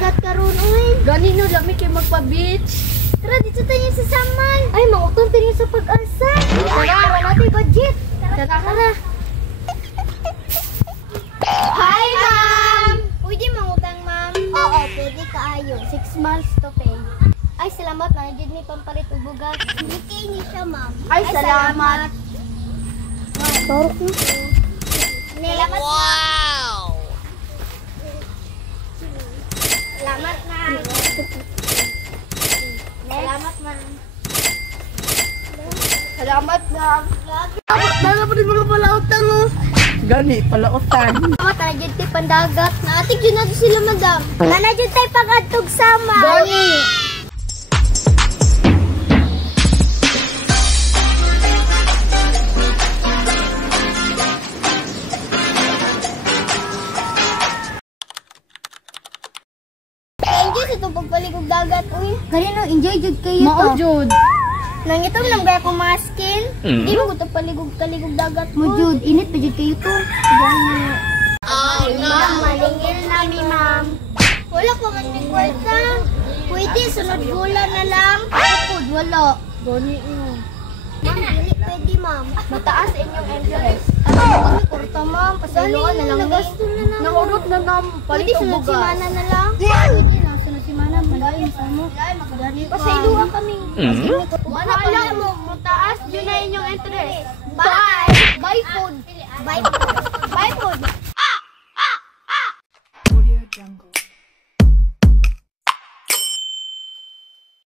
dagat karon uy. Gani no, lami kay magpa-beach. Tara, dito tayo sa saman. Ay, mangutong tayo sa pag-asa. Tara, wala tayo budget. Tara. Hi, ma'am! Pwede mangutang, ma'am? Oo, pwede kaayo. 6 months to pay. Ay, salamat. Nandiyan ni pampalit o bugas. Bigay niyo siya, ma'am. Ay, salamat. Torok na. Salamat, Wow! Salamat, ma'am. Salamat, ma'am. Salamat na. Dala pa din mga palautang mo. Gani, palautan. Salamat, nandiyan tayo pandagat. Naatig yun natin sila, madam. Nandiyan tayo pag-atog sama. Gani. Enjoy sa itong pagpaligog dagat, uy. Kanino, enjoy jud kayo Mao to. jud. Nang ito lang gaya ko mga skin. Hindi mo ko paligog dagat mo. Jud, init pa jud kayo to. Oh Ma'am, malingil namin, ma'am. Wala pa man may kwarta. Pwede, sunod bulan na lang. Kapod, wala. Gani mo. Ma'am, hindi pwede, ma'am. Mataas inyong interest. Ano kami kwarta, ma'am? Pasayloan na lang. Nagasto na lang. Naurot na nam Pwede, palit og sunod bugas. simana na lang. Pwede na, sunod simana. Malayo sa mo. Pasayloan kami. Bahala mo, mataas yun na inyong interest. Bye! Bye food! Bye food! Bye food!